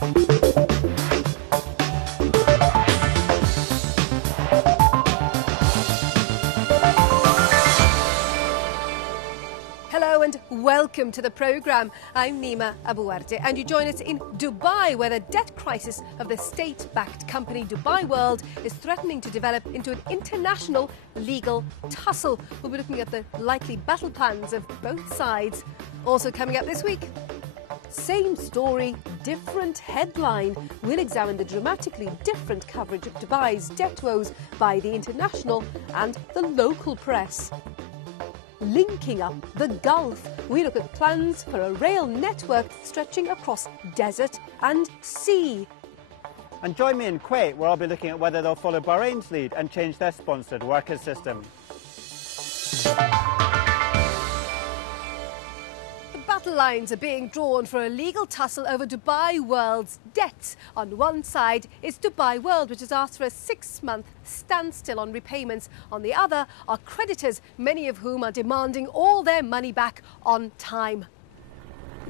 Hello and welcome to the programme. I'm Nima Abouarde and you join us in Dubai, where the debt crisis of the state-backed company Dubai World is threatening to develop into an international legal tussle. We'll be looking at the likely battle plans of both sides. Also coming up this week, same story, different headline. We'll examine the dramatically different coverage of Dubai's debt woes by the international and the local press. Linking up the Gulf, we look at plans for a rail network stretching across desert and sea. And join me in Kuwait, where I'll be looking at whether they'll follow Bahrain's lead and change their sponsored workers system. Battle lines are being drawn for a legal tussle over Dubai World's debts. On one side is Dubai World, which has asked for a 6-month standstill on repayments. On the other are creditors, many of whom are demanding all their money back on time.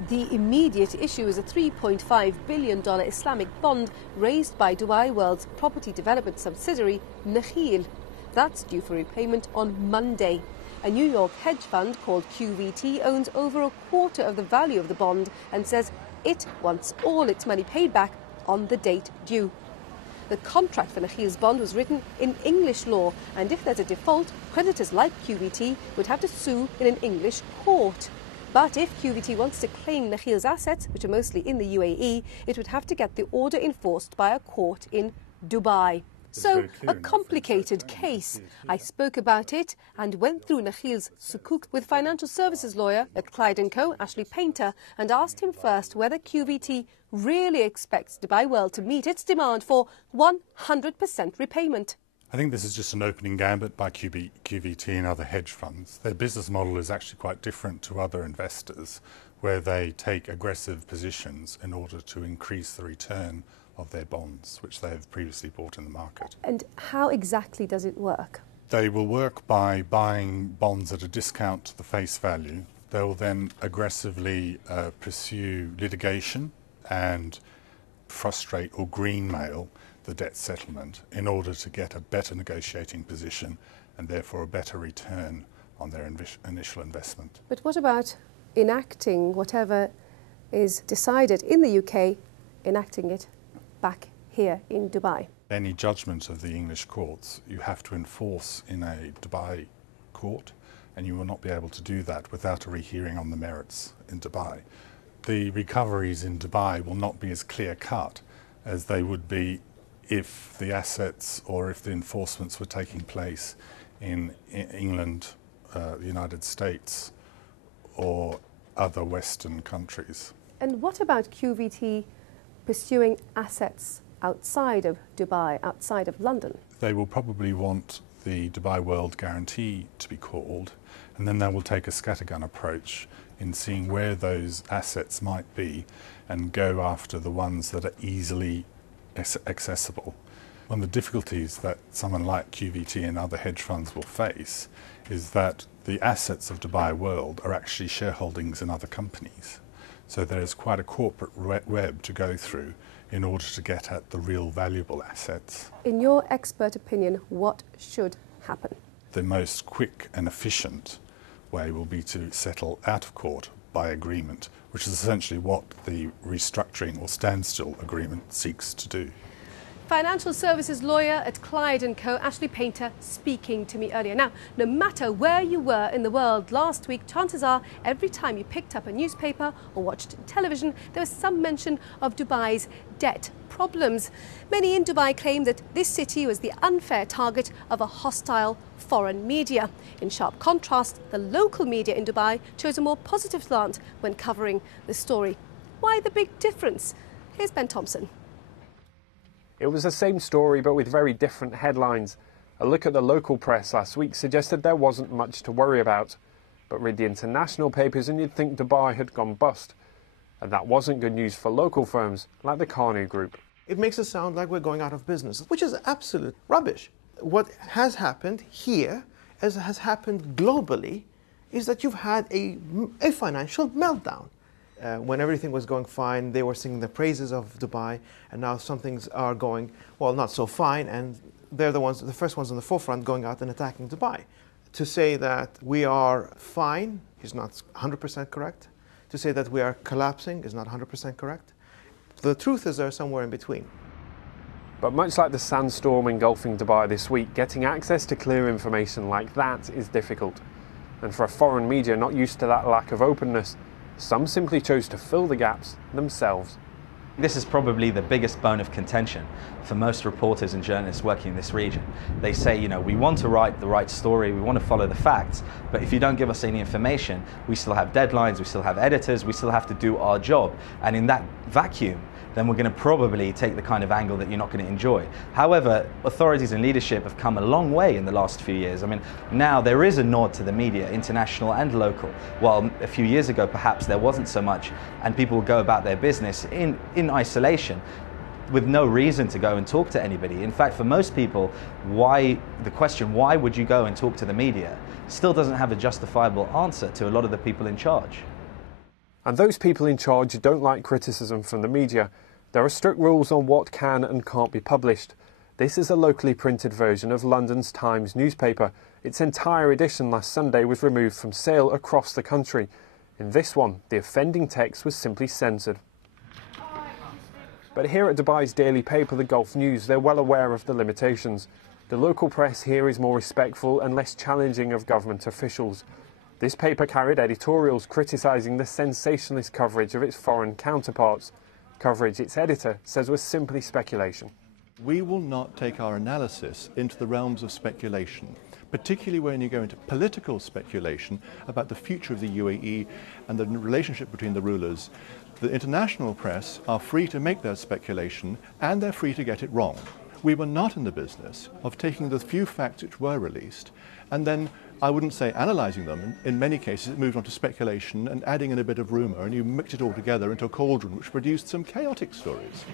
The immediate issue is a $3.5 billion Islamic bond raised by Dubai World's property development subsidiary, Nakheel. That's due for repayment on Monday. A New York hedge fund called QVT owns over a quarter of the value of the bond and says it wants all its money paid back on the date due. The contract for Nakheel's bond was written in English law, and if there's a default, creditors like QVT would have to sue in an English court. But if QVT wants to claim Nakheel's assets, which are mostly in the UAE, it would have to get the order enforced by a court in Dubai. So, a complicated case. I spoke about it and went through Nakheel's sukuk with financial services lawyer at Clyde & Co, Ashley Painter, and asked him first whether QVT really expects Dubai World to meet its demand for 100% repayment. I think this is just an opening gambit by QVT and other hedge funds. Their business model is actually quite different to other investors, where they take aggressive positions in order to increase the return of their bonds, which they have previously bought in the market. And how exactly does it work? They will work by buying bonds at a discount to the face value. They will then aggressively pursue litigation and frustrate or greenmail the debt settlement in order to get a better negotiating position and therefore a better return on their initial investment. But what about enacting whatever is decided in the UK, enacting it back here in Dubai? Any judgment of the English courts you have to enforce in a Dubai court, and you will not be able to do that without a rehearing on the merits in Dubai. The recoveries in Dubai will not be as clear-cut as they would be if the assets or if the enforcements were taking place in England, the United States or other Western countries. And what about QVT pursuing assets outside of Dubai, outside of London? They will probably want the Dubai World Guarantee to be called, and then they will take a scattergun approach in seeing where those assets might be and go after the ones that are easily accessible. One of the difficulties that someone like QVT and other hedge funds will face is that the assets of Dubai World are actually shareholdings in other companies. So there is quite a corporate web to go through in order to get at the real valuable assets. In your expert opinion, what should happen? The most quick and efficient way will be to settle out of court by agreement, which is essentially what the restructuring or standstill agreement seeks to do. Financial services lawyer at Clyde & Co, Ashley Painter, speaking to me earlier. Now, no matter where you were in the world last week, chances are every time you picked up a newspaper or watched television, there was some mention of Dubai's debt problems. Many in Dubai claim that this city was the unfair target of a hostile foreign media. In sharp contrast, the local media in Dubai chose a more positive slant when covering the story. Why the big difference? Here's Ben Thompson. It was the same story, but with very different headlines. A look at the local press last week suggested there wasn't much to worry about. But read the international papers and you'd think Dubai had gone bust. And that wasn't good news for local firms like the Carnu Group. It makes us sound like we're going out of business, which is absolute rubbish. What has happened here, as has happened globally, is that you've had a financial meltdown. When everything was going fine, they were singing the praises of Dubai, and now some things are going, well, not so fine, and they're the first ones on the forefront going out and attacking Dubai. To say that we are fine is not 100% correct. To say that we are collapsing is not 100% correct. The truth is they're somewhere in between. But much like the sandstorm engulfing Dubai this week, getting access to clear information like that is difficult. And for a foreign media not used to that lack of openness, some simply chose to fill the gaps themselves. This is probably the biggest bone of contention for most reporters and journalists working in this region. They say, you know, we want to write the right story, we want to follow the facts, but if you don't give us any information, we still have deadlines, we still have editors, we still have to do our job. And in that vacuum, then we're going to probably take the kind of angle that you're not going to enjoy. However, authorities and leadership have come a long way in the last few years. I mean, now there is a nod to the media, international and local, while a few years ago perhaps there wasn't so much, and people would go about their business in isolation with no reason to go and talk to anybody. In fact, for most people, the question, why would you go and talk to the media, still doesn't have a justifiable answer to a lot of the people in charge. And those people in charge don't like criticism from the media. There are strict rules on what can and can't be published. This is a locally printed version of London's Times newspaper. Its entire edition last Sunday was removed from sale across the country. In this one, the offending text was simply censored. But here at Dubai's daily paper, the Gulf News, they're well aware of the limitations. The local press here is more respectful and less challenging of government officials. This paper carried editorials criticising the sensationalist coverage of its foreign counterparts, coverage its editor says was simply speculation. We will not take our analysis into the realms of speculation, particularly when you go into political speculation about the future of the UAE and the relationship between the rulers. The international press are free to make their speculation, and they're free to get it wrong. We were not in the business of taking the few facts which were released and then, I wouldn't say analysing them. In many cases it moved on to speculation and adding in a bit of rumour, and you mixed it all together into a cauldron which produced some chaotic stories.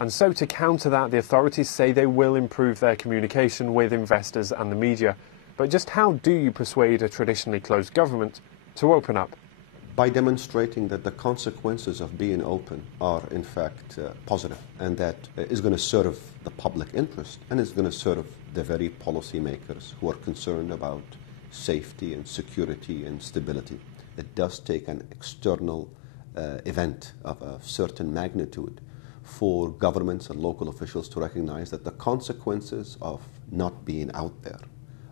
And so to counter that, the authorities say they will improve their communication with investors and the media. But just how do you persuade a traditionally closed government to open up? By demonstrating that the consequences of being open are in fact positive, and that is going to serve the public interest and is going to serve the very policymakers who are concerned about safety and security and stability. It does take an external event of a certain magnitude for governments and local officials to recognize that the consequences of not being out there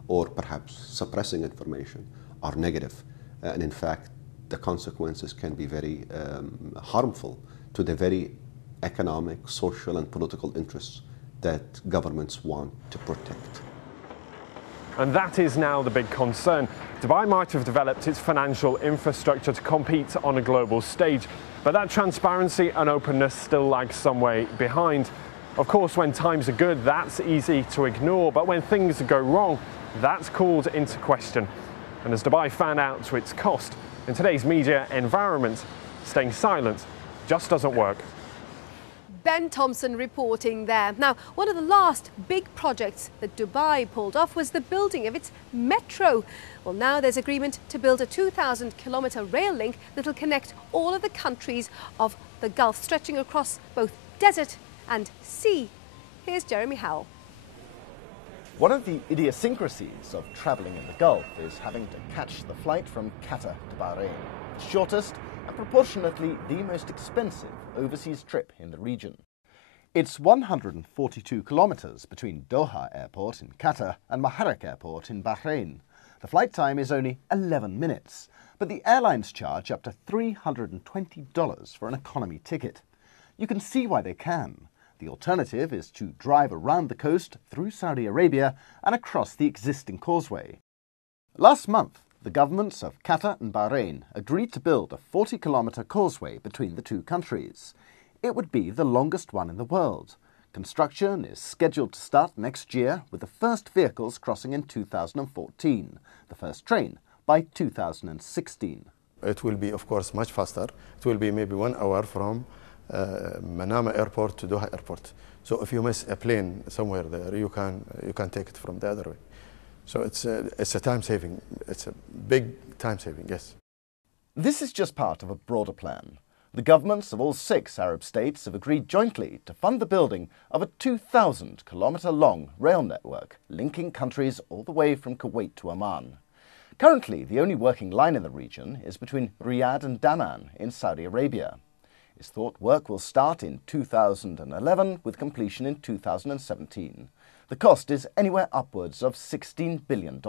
or perhaps suppressing information are negative. And in fact, the consequences can be very harmful to the very economic, social and political interests that governments want to protect. And that is now the big concern. Dubai might have developed its financial infrastructure to compete on a global stage, but that transparency and openness still lags some way behind. Of course, when times are good, that's easy to ignore, but when things go wrong, that's called into question. And as Dubai found out to its cost, in today's media environment, staying silent just doesn't work. Ben Thompson reporting there. Now, one of the last big projects that Dubai pulled off was the building of its metro. Well, now there's agreement to build a 2,000-kilometre rail link that will connect all of the countries of the Gulf, stretching across both desert and sea. Here's Jeremy Howell. One of the idiosyncrasies of travelling in the Gulf is having to catch the flight from Qatar to Bahrain, the shortest and proportionately the most expensive overseas trip in the region. It's 142 kilometres between Doha Airport in Qatar and Maharak Airport in Bahrain. The flight time is only 11 minutes, but the airlines charge up to $320 for an economy ticket. You can see why they can. The alternative is to drive around the coast through Saudi Arabia and across the existing causeway. Last month, the governments of Qatar and Bahrain agreed to build a 40-kilometre causeway between the two countries. It would be the longest one in the world. Construction is scheduled to start next year, with the first vehicles crossing in 2014, the first train by 2016. It will be, of course, much faster. It will be maybe 1 hour from Manama Airport to Doha Airport. So if you miss a plane somewhere there, you can take it from the other way. So it's a time saving. It's a big time saving, yes. This is just part of a broader plan. The governments of all 6 Arab states have agreed jointly to fund the building of a 2,000-kilometre-long rail network linking countries all the way from Kuwait to Oman. Currently, the only working line in the region is between Riyadh and Daman in Saudi Arabia. It's thought work will start in 2011 with completion in 2017. The cost is anywhere upwards of $16 billion.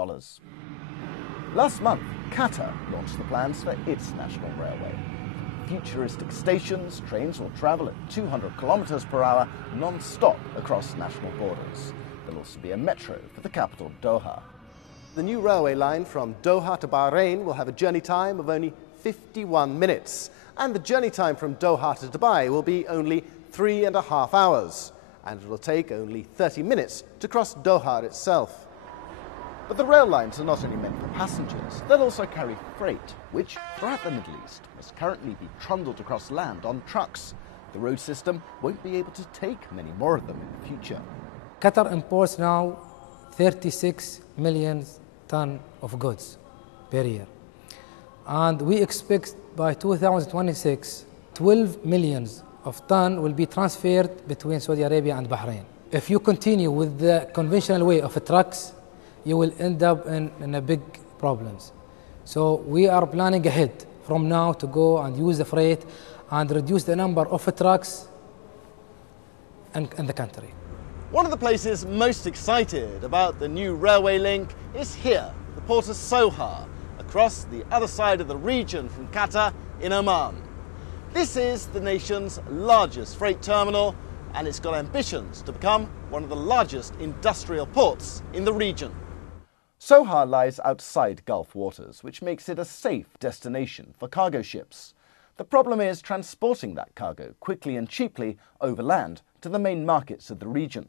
Last month, Qatar launched the plans for its national railway. Futuristic stations, trains will travel at 200 kilometers per hour non-stop across national borders. There'll also be a metro for the capital, Doha. The new railway line from Doha to Bahrain will have a journey time of only 51 minutes. And the journey time from Doha to Dubai will be only 3.5 hours. And it will take only 30 minutes to cross Doha itself. But the rail lines are not only meant for passengers, they'll also carry freight, which, throughout the Middle East, must currently be trundled across land on trucks. The road system won't be able to take many more of them in the future. Qatar imports now 36 million tons of goods per year. And we expect by 2026, 12 million of tons will be transferred between Saudi Arabia and Bahrain. If you continue with the conventional way of trucks, you will end up in a big problems. So we are planning ahead from now to go and use the freight and reduce the number of trucks in the country. One of the places most excited about the new railway link is here, the port of Sohar, across the other side of the region from Qatar in Oman. This is the nation's largest freight terminal, and it's got ambitions to become one of the largest industrial ports in the region. Sohar lies outside Gulf waters, which makes it a safe destination for cargo ships. The problem is transporting that cargo quickly and cheaply overland to the main markets of the region.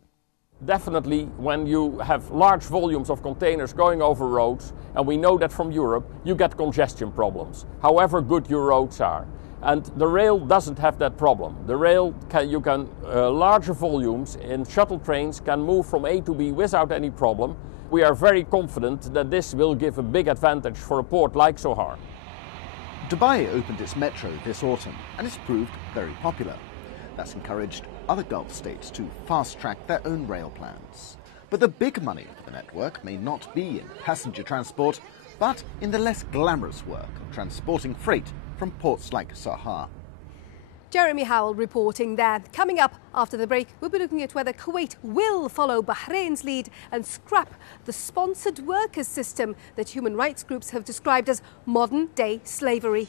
Definitely, when you have large volumes of containers going over roads, and we know that from Europe, you get congestion problems, however good your roads are. And the rail doesn't have that problem. The rail, larger volumes in shuttle trains can move from A to B without any problem. We are very confident that this will give a big advantage for a port like Sohar. Dubai opened its metro this autumn, and it's proved very popular. That's encouraged other Gulf states to fast-track their own rail plans. But the big money for the network may not be in passenger transport, but in the less glamorous work of transporting freight from ports like Sohar. Jeremy Howell reporting there. Coming up after the break, we'll be looking at whether Kuwait will follow Bahrain's lead and scrap the sponsored workers system that human rights groups have described as modern-day slavery.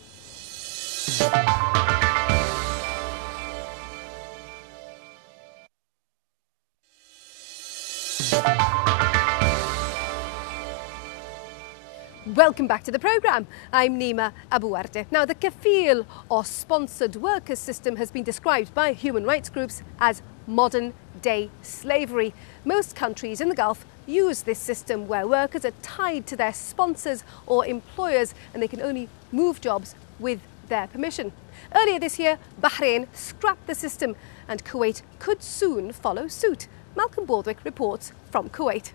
Welcome back to the programme. I'm Nima Abouarte. Now, the kafil or sponsored workers system has been described by human rights groups as modern-day slavery. Most countries in the Gulf use this system where workers are tied to their sponsors or employers and they can only move jobs with their permission. Earlier this year, Bahrain scrapped the system and Kuwait could soon follow suit. Malcolm Baldwick reports from Kuwait.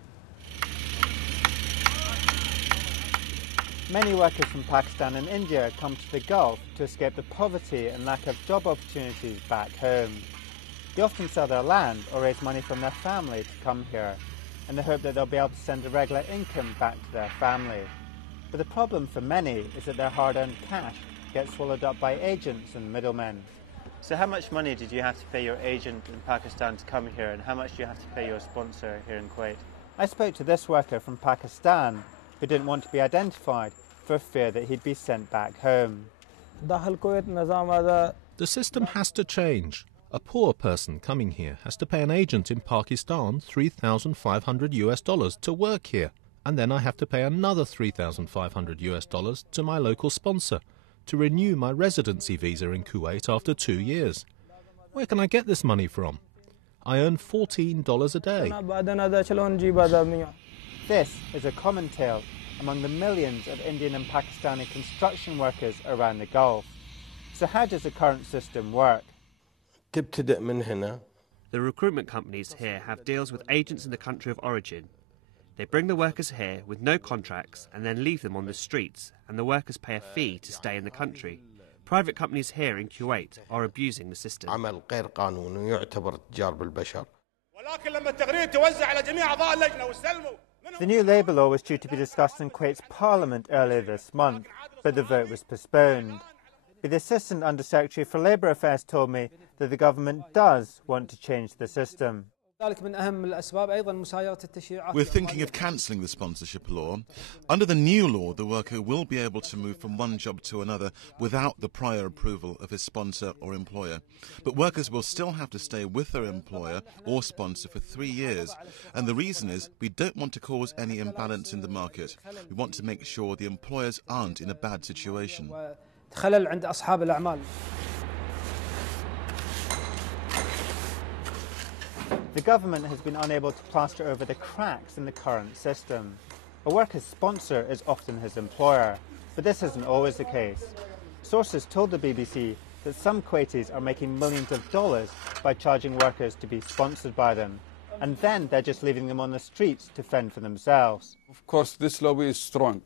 Many workers from Pakistan and India come to the Gulf to escape the poverty and lack of job opportunities back home. They often sell their land or raise money from their family to come here, in the hope that they'll be able to send a regular income back to their family. But the problem for many is that their hard-earned cash gets swallowed up by agents and middlemen. So how much money did you have to pay your agent in Pakistan to come here, and how much do you have to pay your sponsor here in Kuwait? I spoke to this worker from Pakistan who didn't want to be identified for fear that he'd be sent back home. The system has to change. A poor person coming here has to pay an agent in Pakistan $3,500 to work here, and then I have to pay another $3,500 to my local sponsor to renew my residency visa in Kuwait after 2 years. Where can I get this money from? I earn $14 a day. This is a common tale among the millions of Indian and Pakistani construction workers around the Gulf. So how does the current system work? The recruitment companies here have deals with agents in the country of origin. They bring the workers here with no contracts and then leave them on the streets, and the workers pay a fee to stay in the country, Private companies here in Kuwait are abusing the system. عمل غير قانوني يعتبر تجار بالبشر. The new labour law was due to be discussed in Kuwait's parliament earlier this month, but the vote was postponed. But the Assistant Under-Secretary for Labour Affairs told me that the government does want to change the system. We're thinking of cancelling the sponsorship law. Under the new law, the worker will be able to move from one job to another without the prior approval of his sponsor or employer. But workers will still have to stay with their employer or sponsor for 3 years. And the reason is we don't want to cause any imbalance in the market. We want to make sure the employers aren't in a bad situation. The government has been unable to plaster over the cracks in the current system. A worker's sponsor is often his employer, but this isn't always the case. Sources told the BBC that some Kuwaitis are making millions of dollars by charging workers to be sponsored by them, and then they're just leaving them on the streets to fend for themselves. Of course, this lobby is strong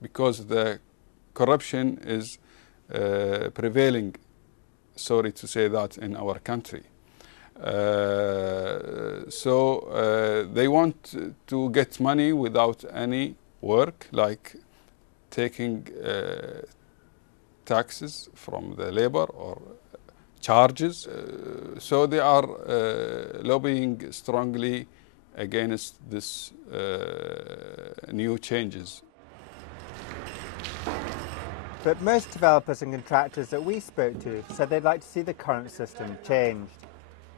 because the corruption is prevailing, sorry to say that, in our country. So they want to get money without any work, like taking taxes from the labor or charges. So they are lobbying strongly against this new changes. But most developers and contractors that we spoke to said they'd like to see the current system changed.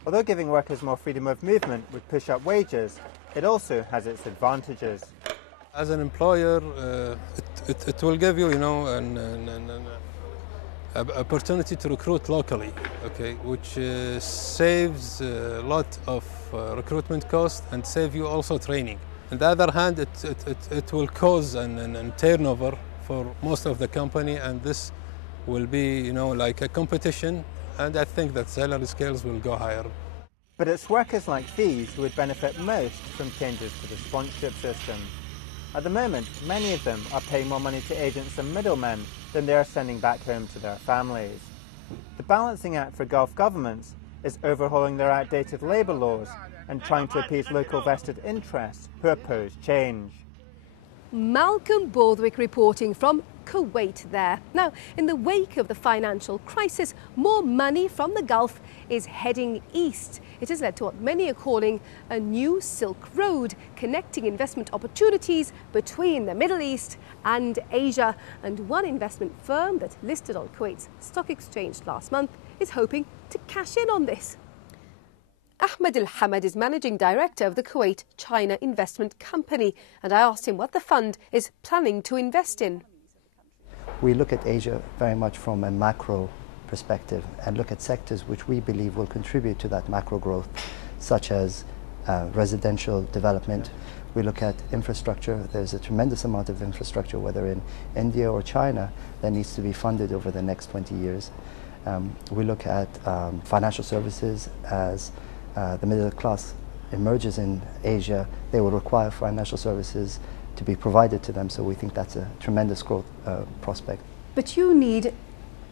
Although giving workers more freedom of movement would push up wages, it also has its advantages. As an employer, it will give you, an opportunity to recruit locally, okay, which saves a lot of recruitment costs and save you also training. On the other hand, it will cause a turnover for most of the company, and this will be, like a competition. And I think that salary scales will go higher. But it's workers like these who would benefit most from changes to the sponsorship system. At the moment, many of them are paying more money to agents and middlemen than they are sending back home to their families. The balancing act for Gulf governments is overhauling their outdated labour laws and trying to appease local vested interests who oppose change. Malcolm Borthwick reporting from Kuwait there. Now, in the wake of the financial crisis, more money from the Gulf is heading east. It has led to what many are calling a new Silk Road, connecting investment opportunities between the Middle East and Asia. And one investment firm that listed on Kuwait's stock exchange last month is hoping to cash in on this. Ahmed Al-Hamad is Managing Director of the Kuwait China Investment Company, and I asked him what the fund is planning to invest in. We look at Asia very much from a macro perspective and look at sectors which we believe will contribute to that macro growth, such as residential development. We look at infrastructure. There's a tremendous amount of infrastructure, whether in India or China, that needs to be funded over the next 20 years. We look at financial services. As the middle class emerges in Asia, they will require financial services to be provided to them, so we think that's a tremendous growth prospect. But you need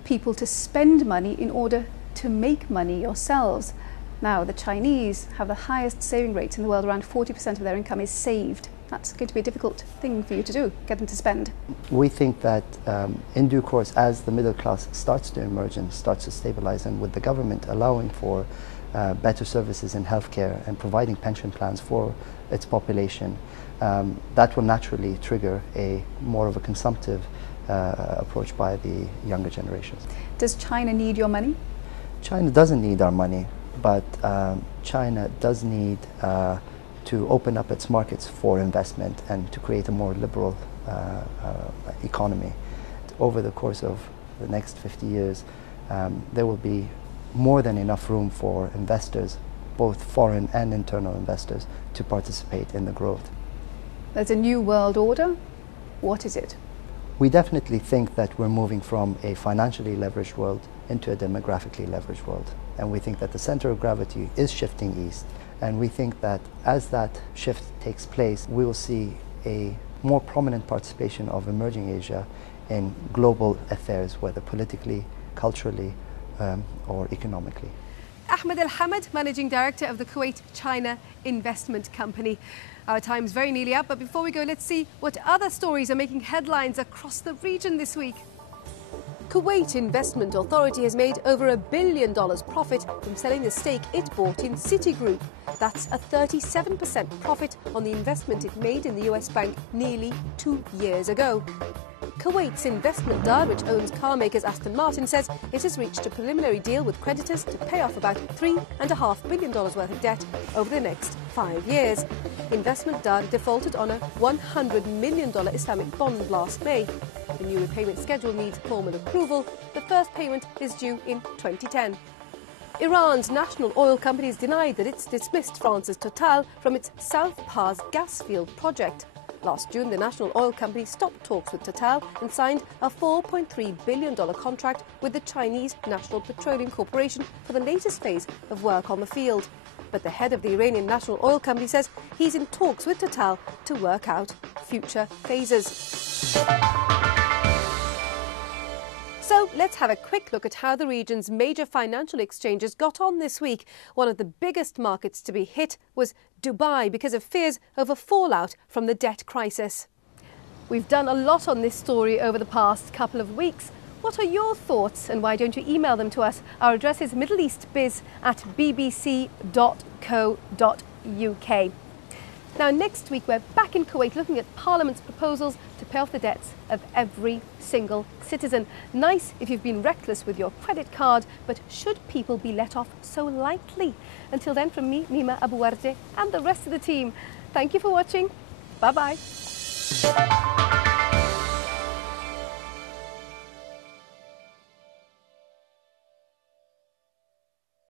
people to spend money in order to make money yourselves. Now, the Chinese have the highest saving rates in the world. Around 40% of their income is saved. That's going to be a difficult thing for you to do, get them to spend. We think that in due course, as the middle class starts to emerge and starts to stabilize, and with the government allowing for better services in healthcare and providing pension plans for its population, that will naturally trigger more of a consumptive approach by the younger generations. Does China need your money? China doesn't need our money, but China does need to open up its markets for investment and to create a more liberal economy. Over the course of the next 50 years, there will be more than enough room for investors, both foreign and internal investors, to participate in the growth. There's a new world order. What is it? We definitely think that we're moving from a financially leveraged world into a demographically leveraged world. And we think that the center of gravity is shifting east. And we think that as that shift takes place, we will see a more prominent participation of emerging Asia in global affairs, whether politically, culturally or economically. Ahmed Al-Hamad, Managing Director of the Kuwait China Investment Company. Our time's very nearly up, but before we go, let's see what other stories are making headlines across the region this week. Kuwait Investment Authority has made over $1 billion profit from selling the stake it bought in Citigroup. That's a 37% profit on the investment it made in the US bank nearly 2 years ago. Kuwait's investment dad, which owns car makers Aston Martin, says it has reached a preliminary deal with creditors to pay off about $3.5 billion worth of debt over the next 5 years. Investment dad defaulted on a $100 million Islamic bond last May. The new repayment schedule needs formal approval. The first payment is due in 2010. Iran's national oil company has denied that it's dismissed France's Total from its South Pars gas field project. Last June, the national oil company stopped talks with Total and signed a $4.3 billion contract with the Chinese National Petroleum Corporation for the latest phase of work on the field. But the head of the Iranian national oil company says he's in talks with Total to work out future phases. So let's have a quick look at how the region's major financial exchanges got on this week. One of the biggest markets to be hit was Dubai because of fears over fallout from the debt crisis. We've done a lot on this story over the past couple of weeks. What are your thoughts, and why don't you email them to us? Our address is middleeastbiz@bbc.co.uk. Now, next week, we're back in Kuwait looking at Parliament's proposals to pay off the debts of every single citizen. Nice if you've been reckless with your credit card, but should people be let off so lightly? Until then, from me, Nima Abuwarde, and the rest of the team, thank you for watching. Bye-bye.